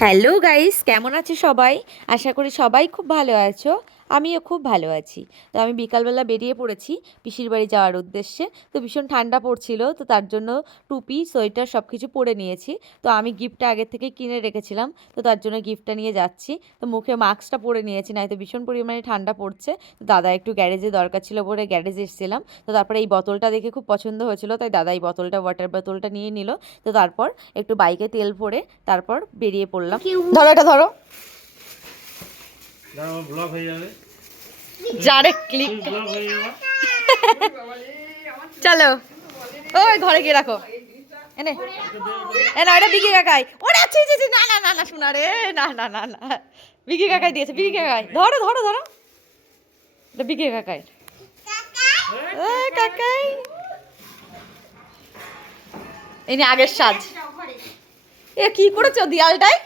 Hello guys কেমন আছে সবাই? আশা করি সবাই খুব ভালো আছো। আমিও খুব ভালো আছি। তো আমি বিকালবেলা বেরিয়ে পড়েছি পিসির বাড়ি যাওয়ার উদ্দেশ্যে। তো ভীষণ ঠান্ডা পড়ছিল তো তার জন্য টুপি সোয়েটার সব কিছু পরে নিয়েছি। তো আমি গিফটটা আগের থেকে কিনে রেখেছিলাম তো তার জন্য গিফটটা নিয়ে যাচ্ছি। তো মুখে মাস্কটা পরে নিয়েছি নয়তো ভীষণ পরিমাণে ঠান্ডা পড়ছে। তো দাদা একটু গ্যারেজে দরকার ছিল বলে গ্যারেজে এসেছিলাম। তো তারপরে এই বোতলটা দেখে খুব পছন্দ হয়েছিল তাই দাদা এই বোতলটা ওয়াটার বোতলটা নিয়ে নিল। তো তারপর একটু বাইকে তেল ভরে তারপর বেরিয়ে পড়লাম। ধরো এটা ধরো। ব্লক হয়ে যাবে। যারে ক্লিক চলো। ওই ঘরে গিয়ে রাখো। এনে। এ না এটা বিকি কাকাই। ওরে ছি ছি, না না না না শোনা রে না না না না। বিকি কাকাই দিয়েছে বিকি কাকাই। ধরো ধরো ধরো। এটা বিকি কাকাই। ও কাকাই। ইনি আগের সাজ। এ কি করেছ দিয়ালটাই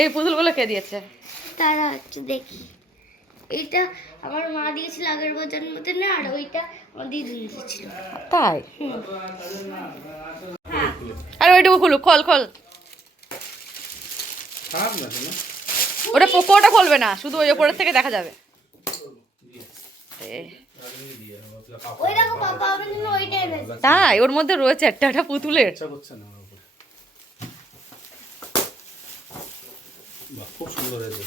এই পুতুলগুলো কে দিয়েছে? তারা হচ্ছে দেখি। এইটা আমার মা দিয়েছিল আগের বছর মধ্যে না আর ওইটা আমার দিদি দিয়েছিল। তাই? আর ওইটুকু খুলু খোল। খোল ওটা পোকোটা খুলবে না শুধু ওই ওপরের থেকে দেখা যাবে। এ, ওই দেখো পাপা আমার জন্য ওইটা এনেছে তাই ওর মধ্যে রয়েছে একটা একটা পুতুলের। ইচ্ছা করছে না বাহ খুব সুন্দর হয়েছে।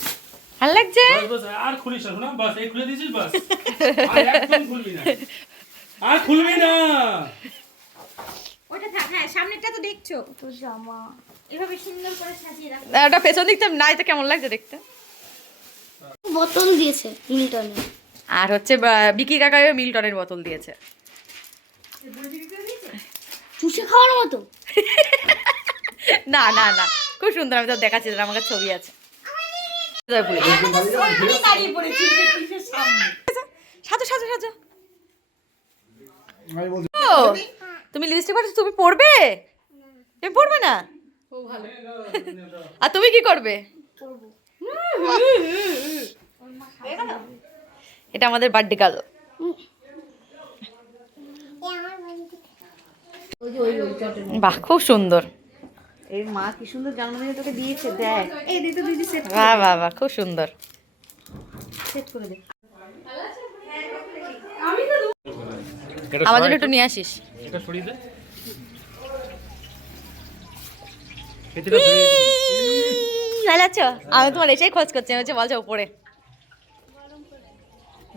ভালো লাগছে? আর খুলিস না? বাস এই খুলে দিয়েছিস বাস। আর একদম খুলবি না। আর খুলবি না। ওটা থাক হ্যাঁ সামনেরটা তো দেখছ। তো জামা। এভাবে সুন্দর করে সাজিয়ে রাখো। ওটা পেছন দিকটা নাই তো কেমন লাগছে দেখতে? বোতল দিয়েছে মিল্টনে। আর হচ্ছে বা- বিকি কাকাইও মিল্টনের বোতল দিয়েছে। চুষে খাওয়ার মতো? না না না। খুব সুন্দর আমি তো দেখাচ্ছি আমার কাছে ছবি আছে। সাজো সাজো সাজো। তুমি লিপস্টিক পরেছো তুমি পড়বে তুমি পড়বে না? আর তুমি কি করবে? এটা আমাদের বার্থডে গার্ল বাহ খুব সুন্দর। এই মা কি সুন্দর জন্মদিনে তোকে দিয়েছে দেখ। এই দিদি দিদি সেট বাহ বাহ বাহ খুব সুন্দর। সেট করে দে। আমার জন্য একটু নিয়ে আসিস। এটা সরিয়ে দে। ভালো আছো আমি তোমার এসেই খোঁজ করছি আমি বলছো উপরে হ্যাঁ গরম গরম আছে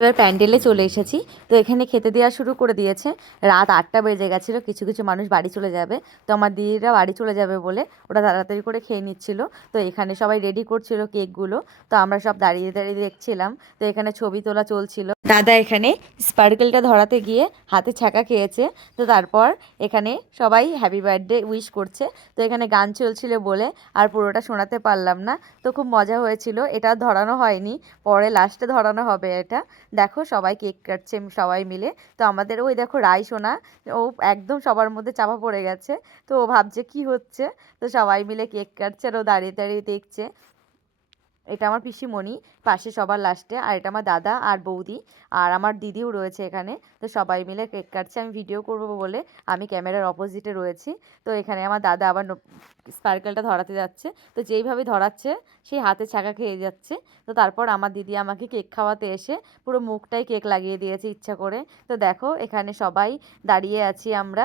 এবার প্যান্ডেলে চলে এসেছি। তো এখানে খেতে দেওয়া শুরু করে দিয়েছে। রাত আটটা বেজে গেছিল, কিছু কিছু মানুষ বাড়ি চলে যাবে। তো আমার দিদিরা বাড়ি চলে যাবে বলে ওরা তাড়াতাড়ি করে খেয়ে নিচ্ছিল। তো এখানে সবাই রেডি করছিল কেকগুলো। তো আমরা সব দাঁড়িয়ে দাঁড়িয়ে দেখছিলাম। তো এখানে ছবি তোলা চলছিল। দাদা এখানে স্পার্কেলটা ধরাতে গিয়ে হাতে ছাকা খেয়েছে। তো তারপর এখানে সবাই হ্যাপি বার্থডে উইশ করছে। তো এখানে গান চলছিল বলে আর পুরোটা শোনাতে পারলাম না। তো খুব মজা হয়েছিল। এটা ধরানো হয়নি। পরে লাস্টে ধরানো হবে এটা। দেখো সবাই কেক কাটছে, সবাই মিলে। তো আমাদের ওই দেখো রাই সোনা ও একদম সবার মধ্যে চাপা পড়ে গেছে। তো ও ভাবছে কি হচ্ছে? তো সবাই মিলে কেক কাটছে আর ও দাঁড়িয়ে দাঁড়িয়ে দেখছে। এটা আমার পিসিমণি, পাশে সবার লাস্টে, আর এটা আমার দাদা আর বৌদি, আর আমার দিদিও রয়েছে এখানে। তো সবাই মিলে কেক কাটছে, আমি ভিডিও করব বলে আমি ক্যামেরার অপোজিটে রয়েছি। তো এখানে আমার দাদা আবার স্পার্কেলটা ধরাতে যাচ্ছে। তো যেইভাবে ধরাচ্ছে, সেই হাতে ছাকা খেয়ে যাচ্ছে। তো তারপর আমার দিদি আমাকে কেক খাওয়াতে এসে পুরো মুখটাই কেক লাগিয়ে দিয়েছে ইচ্ছা করে। তো দেখো, এখানে সবাই দাঁড়িয়ে আছি আমরা।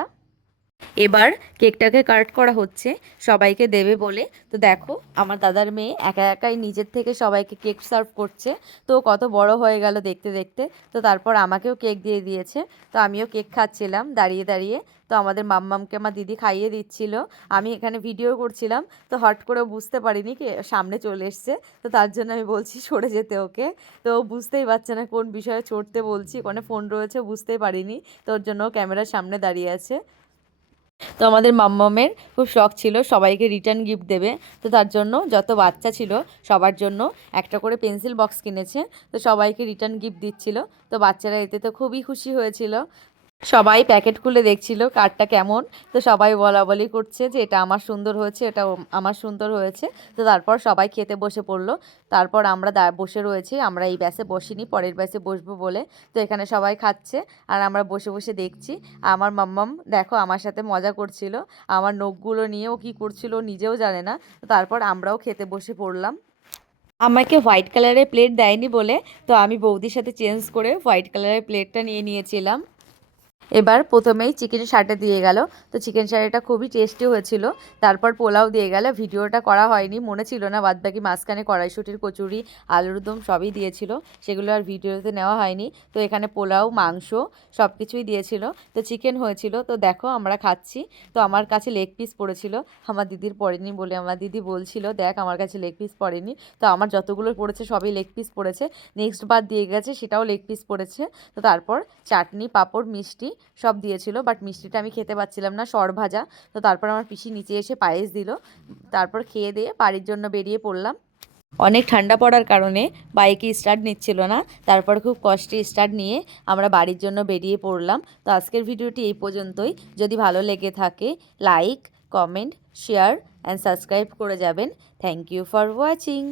এবার কেকটাকে কাট করা হচ্ছে, সবাইকে দেবে বলে। তো দেখো, আমার দাদার মেয়ে একা একাই নিজের থেকে সবাইকে কেক সার্ভ করছে। তো কত বড় হয়ে গেল দেখতে দেখতে। তো তারপর আমাকেও কেক দিয়ে দিয়েছে। তো আমিও কেক খাচ্ছিলাম দাঁড়িয়ে দাঁড়িয়ে। তো আমাদের মাম্মামকে আমার দিদি খাইয়ে দিচ্ছিল। আমি এখানে ভিডিও করছিলাম। তো হট করে বুঝতে পারিনি কি, সামনে চলে এসছে। তো তার জন্য আমি বলছি, সরে যেতে ওকে। তো বুঝতেই পারছে না কোন বিষয়ে চড়তে বলছি। ওখানে ফোন রয়েছে, বুঝতেই পারিনি। তো ওর জন্য ক্যামেরার সামনে দাঁড়িয়ে আছে। তো আমাদের মাম্মামের খুব শখ ছিল, সবাইকে রিটার্ন গিফট দেবে। তো তার জন্য যত বাচ্চা ছিল, সবার জন্য একটা করে পেন্সিল বক্স কিনেছে। তো সবাইকে রিটার্ন গিফট দিচ্ছিল। তো বাচ্চারা এতে তো খুবই খুশি হয়েছিল। সবাই প্যাকেট খুলে দেখছিল কারটা কেমন। তো সবাই বলা বলি করছে যে এটা আমার সুন্দর হয়েছে এটা আমার সুন্দর হয়েছে। তো তারপর সবাই খেতে বসে পড়ল। তারপর আমরা দা বসে রয়েছি, আমরা এই ব্যাসে বসিনি, পরের ব্যাসে বসবো বলে। তো এখানে সবাই খাচ্ছে আর আমরা বসে বসে দেখছি। আমার মাম্মাম দেখো আমার সাথে মজা করছিল। আমার নখগুলো নিয়ে ও কী করছিল নিজেও জানে না। তারপর আমরাও খেতে বসে পড়লাম। আমাকে হোয়াইট কালারের প্লেট দেয়নি বলে, তো আমি বৌদির সাথে চেঞ্জ করে হোয়াইট কালারের প্লেটটা নিয়ে নিয়েছিলাম। এবার প্রথমেই চিকেন শার্টে দিয়ে গেল। তো চিকেন শাড়িটা খুবই টেস্টি হয়েছিল। তারপর পোলাও দিয়ে গেল। ভিডিওটা করা হয়নি, মনে ছিল না। বাদবাকি মাঝখানে কড়াইশুটির কচুরি, আলুর দম সবই দিয়েছিল। সেগুলো আর ভিডিওতে নেওয়া হয়নি। তো এখানে পোলাও, মাংস সব কিছুই দিয়েছিল। তো চিকেন হয়েছিল। তো দেখো, আমরা খাচ্ছি। তো আমার কাছে লেগ পিস পড়েছিল। আমার দিদির পড়েনি বলে আমার দিদি বলছিল, দেখ, আমার কাছে লেগ পিস পড়েনি। তো আমার যতগুলো পড়েছে, সবই লেগ পিস পড়েছে। নেক্সট বার দিয়ে গেছে, সেটাও লেগ পিস পড়েছে। তো তারপর চাটনি, পাঁপড়, মিষ্টি সব দিয়েছিল বাট মিষ্টিটা আমি খেতে পাচ্ছিলাম না, সর ভাজা। তো তারপর আমার পিসি নিচে এসে পায়েস দিল। তারপর খেয়ে দিয়ে বাড়ির জন্য বেরিয়ে পড়লাম। অনেক ঠান্ডা পড়ার কারণে বাইকে স্টার্ট নিচ্ছিল না। তারপর খুব কষ্টে স্টার্ট নিয়ে আমরা বাড়ির জন্য বেরিয়ে পড়লাম। তো আজকের ভিডিওটি এই পর্যন্তই। যদি ভালো লেগে থাকে like comment share and subscribe করে যাবেন। Thank you for watching